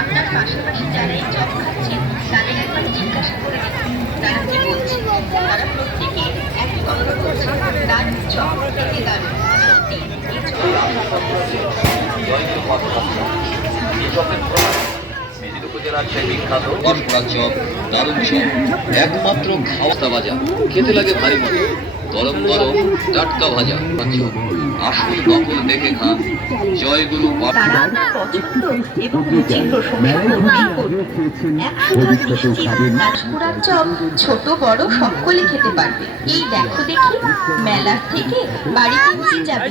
আপনার পাশাপাশি যারা এই চপ খাচ্ছেন তাদের একবার জিজ্ঞাসা করে দেখুন তারা কি বলছে। তারা প্রত্যেকে একই কথা বলছে, দারুণ চপ, খেতে দারুণ। বিখ্যাত পাঁশকুড়ার চপ, দারুণ চপ, একমাত্র খাওয়া ভাজা, খেতে লাগে ভারী মজা, গরম গরম টাটকা ভাজা চপ, আসল নকল দেখে খান। জয়গুরু তারা আপনার পছন্দ এবং রুচির প্রশংসা করবেই করবে। 100 ভাগ নিশ্চিত পাঁশকুড়ার চপ ছোট বড় সকলে খেতে পারবে। এই দেখো দেখি, মেলার থেকে বাড়িতে নিয়ে যাবে।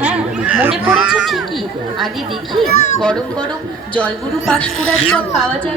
হ্যাঁ, মনে পড়েছে ঠিকই, আগে দেখি গরম গরম জয়গুরু পাঁশকুড়ার চপ পাওয়া যায়।